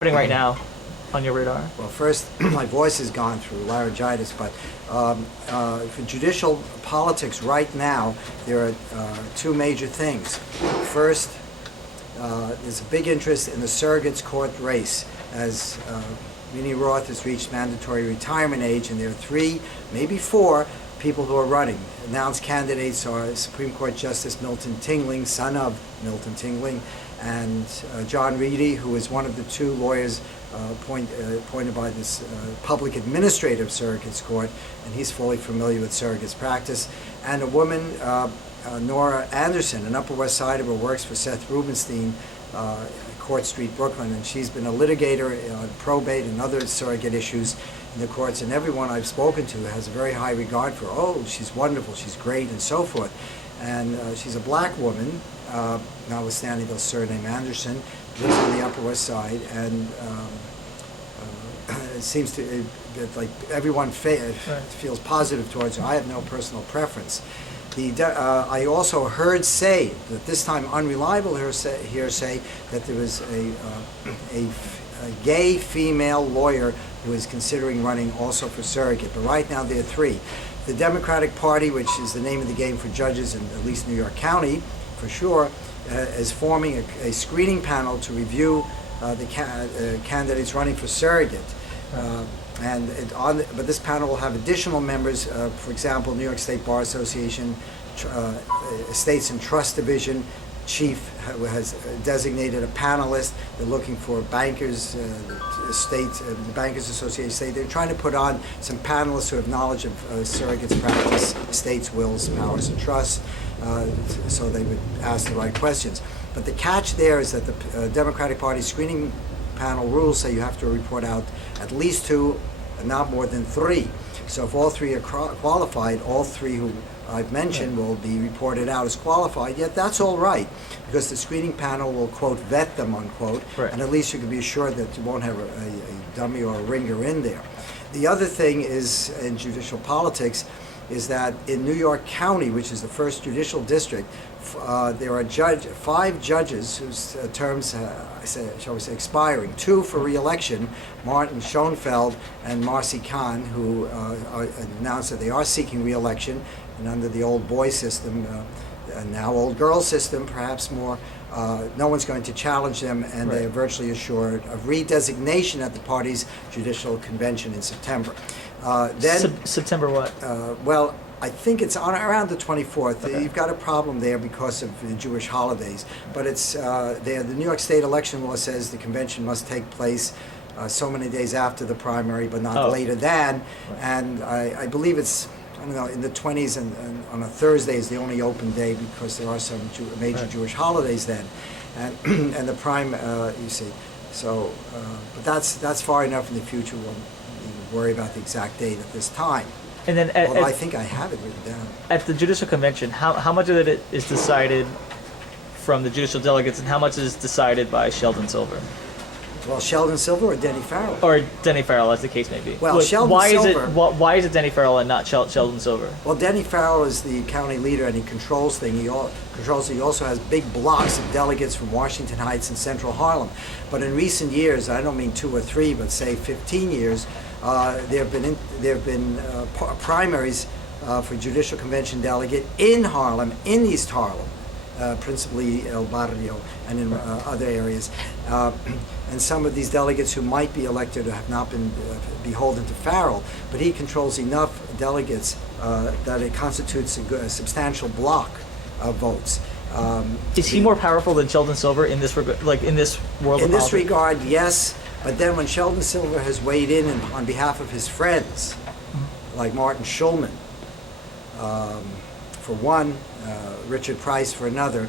happening right now on your radar? Well, first, my voice has gone through laryngitis, but for judicial politics right now, there are two major things. First, there's a big interest in the surrogates court race, as Minnie Roth has reached mandatory retirement age, and there are three, maybe four, people who are running. Announced candidates are Supreme Court Justice Milton Tingling, son of Milton Tingling, and John Reedy, who is one of the two lawyers appointed by this public administrative surrogates court, and he's fully familiar with surrogates practice, and a woman, Nora Anderson, an Upper West Sider who works for Seth Rubenstein, Court Street, Brooklyn, and she's been a litigator on probate and other surrogate issues in the courts, and everyone I've spoken to has a very high regard for her. Oh, she's wonderful, she's great, and so forth. And she's a black woman, notwithstanding the surname Anderson, lives on the Upper West Side, and it seems to like everyone feels positive towards her. I have no personal preference. I also heard say that this time unreliable hearsay that there was a gay female lawyer who is considering running also for surrogate. But right now there are three. The Democratic Party, which is the name of the game for judges in at least New York County, for sure, is forming a screening panel to review the candidates running for surrogate. But this panel will have additional members, for example, New York State Bar Association, Estates and Trust Division chief has designated a panelist. They're looking for bankers, the Bankers Association. They're trying to put on some panelists who have knowledge of surrogates practice, estates, wills, powers, and trusts, so they would ask the right questions. But the catch there is that the Democratic Party screening panel rules say you have to report out at least two, and not more than three. So if all three are qualified, all three who I've mentioned will be reported out as qualified, yet that's all right, because the screening panel will, quote, vet them, unquote, and at least you can be assured that you won't have a dummy or a ringer in there. The other thing is, in judicial politics, is that in New York County, which is the first judicial district, there are five judges whose terms, shall we say, expiring. Two for re-election, Martin Schoenfeld and Marcy Kahn, who announced that they are seeking re-election, and under the old boy system, and now old girl system, perhaps more, no one's going to challenge them, and they are virtually assured of redesignation at the party's judicial convention in September. September what? Well, I think it's around the 24th. Okay. You've got a problem there because of the Jewish holidays, but it's the New York State election law says the convention must take place so many days after the primary, but not later than. And I believe it's, I don't know, in the 20s, and on a Thursday is the only open day because there are some major Jewish holidays then, and the prime, you see. So, but that's far enough in the future. We'll worry about the exact date at this time. And then although I think I have it written down. At the judicial convention, how much of it is decided from the judicial delegates, and how much is decided by Sheldon Silver? Well, Sheldon Silver or Denny Farrell? Or Denny Farrell, as the case may be. Well, Sheldon Silver. Why is it Denny Farrell and not Sheldon Silver? Well, Denny Farrell is the county leader, and he controls things. He also has big blocks of delegates from Washington Heights and Central Harlem. But in recent years, I don't mean 2 or 3, but say 15 years, there have been primaries for judicial convention delegate in Harlem, in East Harlem, principally El Barrio and in other areas. And some of these delegates who might be elected have not been beholden to Farrell, but he controls enough delegates that it constitutes a substantial block of votes. Is he more powerful than Sheldon Silver in this like in this world? In this regard, yes. But then when Sheldon Silver has weighed in on behalf of his friends, like Martin Schulman, for one, Richard Price for another,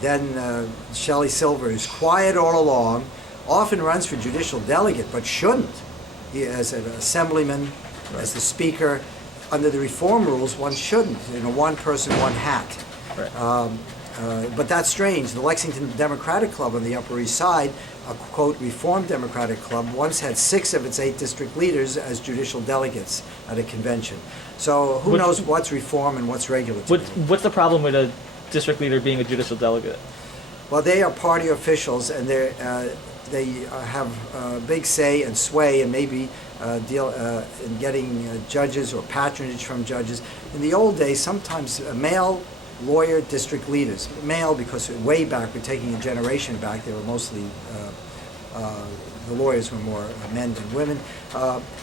then Shelley Silver is quiet all along, often runs for judicial delegate, but shouldn't. He, as an assemblyman, as the speaker, under the reform rules, one shouldn't. One person, one hat. But that's strange. The Lexington Democratic Club on the Upper East Side, a quote Reformed Democratic Club, once had 6 of its 8 district leaders as judicial delegates at a convention. So who knows what's reform and what's regulatory? What's the problem with a district leader being a judicial delegate? Well, they are party officials, and they have big say and sway and maybe deal in getting judges or patronage from judges. In the old days, sometimes male lawyer district leaders, male because way back, we're taking a generation back, they were mostly, the lawyers were more men than women,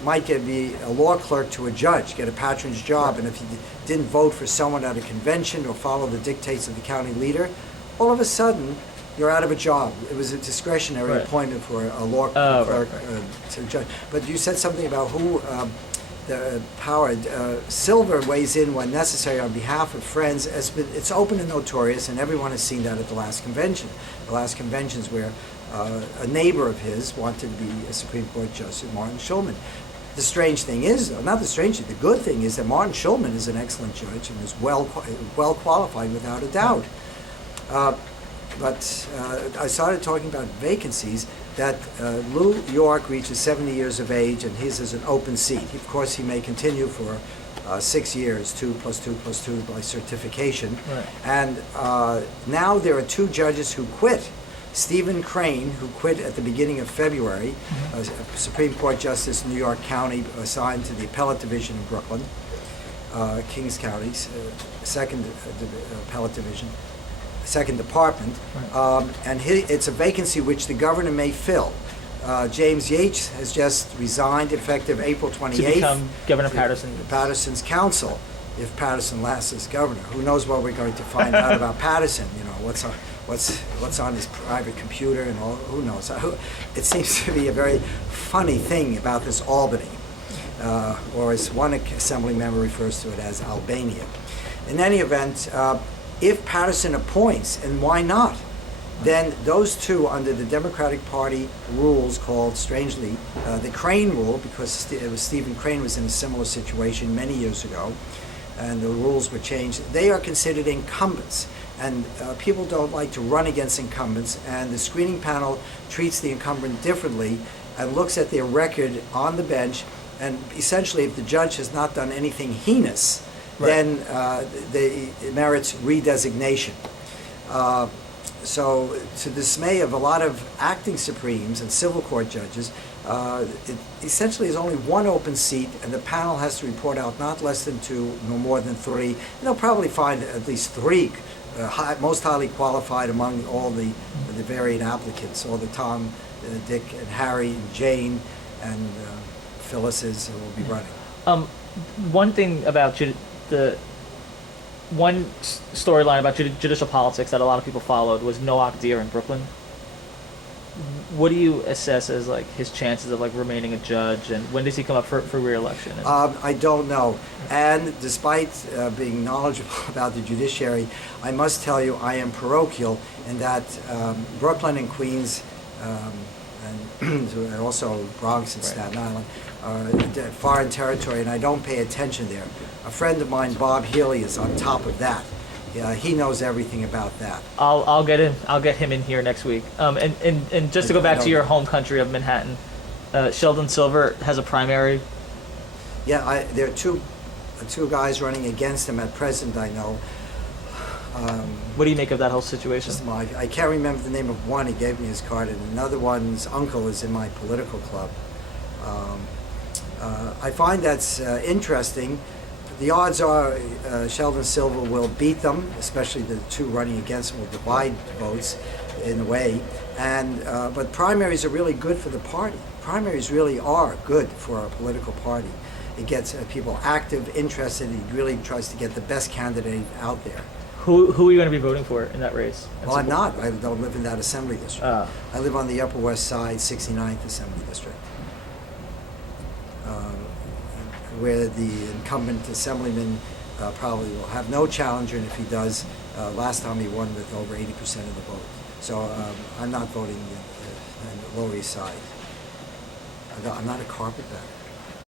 might be a law clerk to a judge, get a patronage job, and if you didn't vote for someone at a convention or follow the dictates of the county leader, all of a sudden, you're out of a job. It was a discretionary appointment for a law clerk to judge. But you said something about who the power. Silver weighs in when necessary on behalf of friends. It's open and notorious, and everyone has seen that at the last convention. The last conventions where a neighbor of his wanted to be a Supreme Court Justice, Martin Schulman. The strange thing is, not the strange thing, the good thing is that Martin Schulman is an excellent judge and is well qualified without a doubt. But I started talking about vacancies, that Lou York reaches 70 years of age and his is an open seat. Of course, he may continue for 6 years, 2 + 2 + 2 by certification. Right. And now there are 2 judges who quit. Stephen Crane, who quit at the beginning of February, a Supreme Court Justice in New York County, assigned to the Appellate Division in Brooklyn, Kings County, second Appellate Division. Second department, and it's a vacancy which the governor may fill. James Yates has just resigned effective April 28th. To become Governor Patterson. Patterson's counsel, if Patterson lasts as governor. Who knows what we're going to find out about Patterson? You know, what's on his private computer and all. Who knows? It seems to be a very funny thing about this Albany, or as one assembly member refers to it as Albania. In any event. If Patterson appoints, and why not, then those 2 under the Democratic Party rules called, strangely, the Crane rule, because it was Stephen Crane was in a similar situation many years ago, and the rules were changed, they are considered incumbents. And people don't like to run against incumbents, and the screening panel treats the incumbent differently and looks at their record on the bench, and essentially if the judge has not done anything heinous, then it merits redesignation. So, to the dismay of a lot of acting Supremes and civil court judges, it essentially is only 1 open seat, and the panel has to report out not less than 2, no more than 3. And they'll probably find at least 3 most highly qualified among all the varied applicants, all the Tom, Dick, and Harry, and Jane, and Phyllis's who will be running. One thing about the one storyline about judicial politics that a lot of people followed was Noach Deer in Brooklyn. What do you assess as like his chances of like remaining a judge, and when does he come up for re-election? I don't know. And despite being knowledgeable about the judiciary, I must tell you I am parochial in that Brooklyn and Queens and also Bronx and Staten Island are foreign territory, and I don't pay attention there. A friend of mine, Bob Healy, is on top of that. He knows everything about that. I'll get him in here next week. And just to go back to your home country of Manhattan, Sheldon Silver has a primary. Yeah, there are two guys running against him at present, I know. What do you make of that whole situation? I can't remember the name of one. He gave me his card, and another one's uncle is in my political club. I find that's interesting. The odds are Sheldon Silver will beat them, especially the 2 running against him will divide votes in a way. But primaries are really good for the party. Primaries really are good for a political party. It gets people active, interested. It really tries to get the best candidate out there. Who are you going to be voting for in that race? Well, I'm not. I don't live in that assembly district. I live on the Upper West Side, 69th Assembly District, where the incumbent assemblyman probably will have no challenger, and if he does, last time he won with over 80% of the vote. So I'm not voting in the Lower East Side. I'm not a carpetbagger.